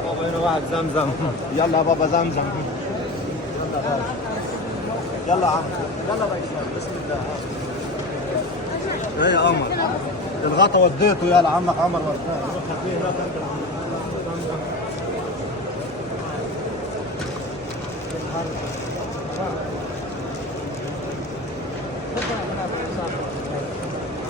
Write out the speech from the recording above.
بابا هنا واحد زمزم. يلا يا بابا زمزم. يلا يا بابا. يلا يا عم. يلا يا باشا بسم الله. ايه يا قمر؟ الغطا وديته يا عمك عمر وداه. روح خليه هناك انت زمزم.